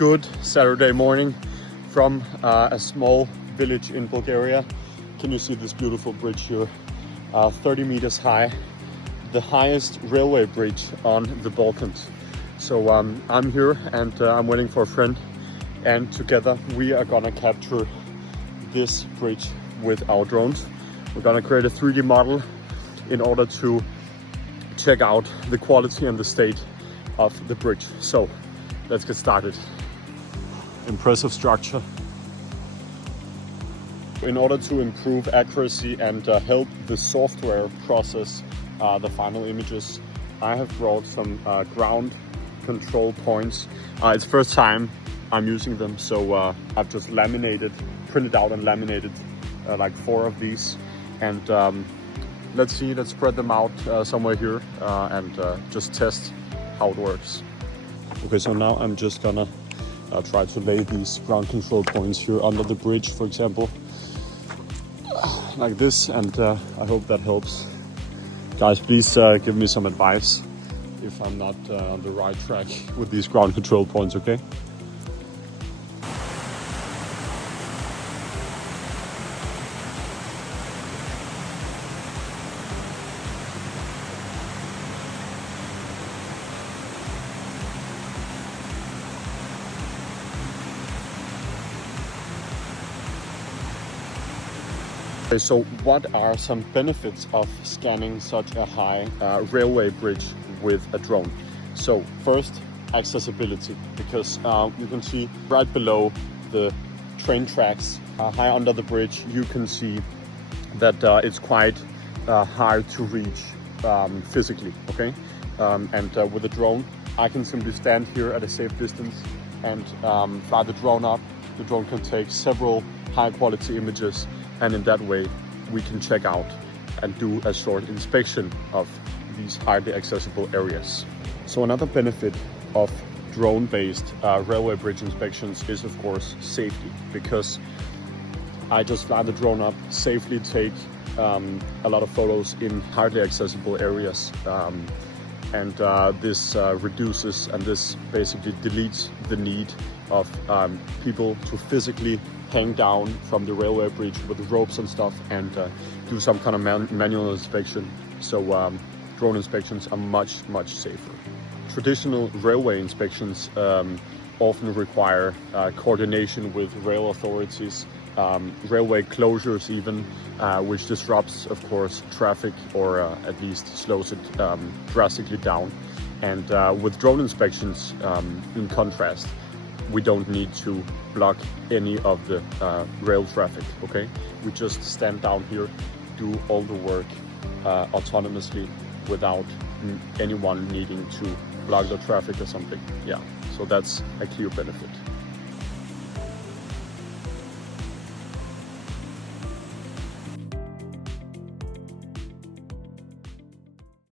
good Saturday morning from a small village in Bulgaria. Can you see this beautiful bridge here? 30 meters high, the highest railway bridge on the Balkans. So I'm here and I'm waiting for a friend, and together we are gonna capture this bridge with our drones. We're gonna create a 3D model in order to check out the quality and the state of the bridge. So let's get started. Impressive structure. In order to improve accuracy and help the software process the final images, I have brought some ground control points. It's first time I'm using them, so I've just printed out and laminated like 4 of these, and let's spread them out somewhere here and just test how it works. Okay, so now I'm just gonna try to lay these ground control points here under the bridge, for example, like this, and I hope that helps. Guys, please give me some advice if I'm not on the right track with these ground control points, okay? Okay, so what are some benefits of scanning such a high railway bridge with a drone? So first, accessibility, because you can see right below the train tracks, high under the bridge, you can see that it's quite hard to reach physically, okay? And with a drone, I can simply stand here at a safe distance and fly the drone up. The drone can take several high quality images, and in that way we can check out and do a short inspection of these highly accessible areas. So another benefit of drone-based railway bridge inspections is of course safety, because I just fly the drone up, safely take a lot of photos in hardly accessible areas, and this reduces and this basically deletes the need of people to physically hang down from the railway bridge with ropes and stuff and do some kind of manual inspection. So drone inspections are much safer. Traditional railway inspections often require coordination with rail authorities, railway closures even, which disrupts, of course, traffic, or at least slows it drastically down. And with drone inspections, in contrast, we don't need to block any of the rail traffic, okay? We just stand down here, do all the work autonomously without anyone needing to block the traffic or something. Yeah, so that's a clear benefit.